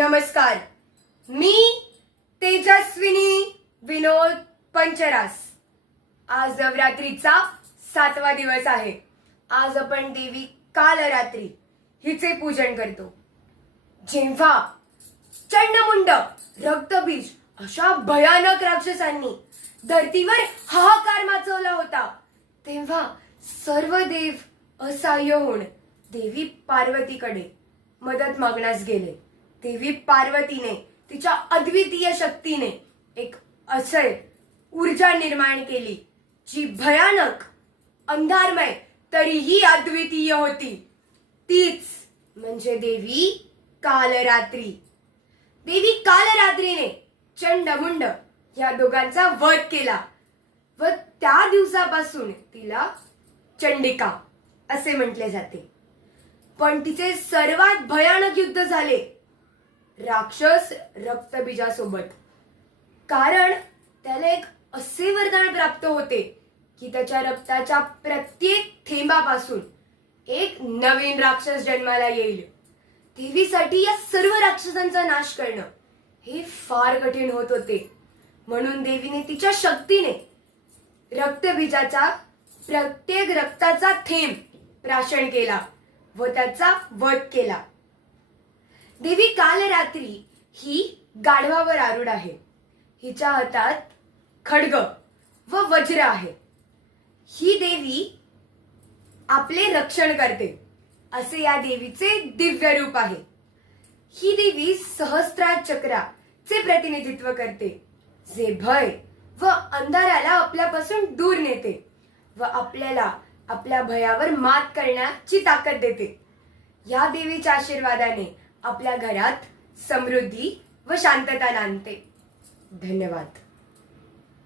नमस्कार. मी तेजस्विनी विनोद पंचरास. आज नवरात्रीचा 7वा दिवस आहे. आज आपण देवी कालरात्री हिचे पूजन करतो. जेव्हा चंडमुंड, रक्तबीज अशा भयानक राक्षसांनी धरतीवर हाहाकार माचवला होता, तेव्हा सर्व देव असहाय्य होऊन देवी पार्वतीकडे मदत मागण्यास गेले. देवी पार्वतीने तिच्या अद्वितीय शक्तीने एक असे ऊर्जा निर्माण केली जी भयानक, अंधारमय तरीही अद्वितीय होती. तीच म्हणजे देवी कालरात्री. देवी कालरात्रीने चंडमुंड या दोघांचा वध केला व त्या दिवसापासून तिला चंडिका असे म्हटले जाते. पण तिचे सर्वात भयानक युद्ध झाले राक्षस रक्तबीजासोबत. कारण त्याला एक असे वरदान प्राप्त होते की त्याच्या रक्ताच्या प्रत्येक थेंबापासून एक नवीन राक्षस जन्माला येईल. देवीसाठी या सर्व राक्षसांचा नाश करणं हे फार कठीण होत होते. म्हणून देवीने तिच्या शक्तीने रक्तबीजाचा प्रत्येक रक्ताचा थेंब प्राशन केला व त्याचा वध केला. देवी कालरात्री ही गाढवावर आरूढ आहे. हिच्या हातात खड्ग व वज्र आहे. ही देवी आपले रक्षण करते असे या देवीचे दिव्य रूप आहे. ही देवी सहस्त्रार चक्राचे प्रतिनिधित्व करते, जे भय व अंधाराला आपल्यापासून दूर नेते व आपल्याला आपल्या भयावर मात करण्याची ताकद देते. या देवीच्या आशीर्वादाने आपल्या घरात समृद्धी व शांतता नांदते. धन्यवाद.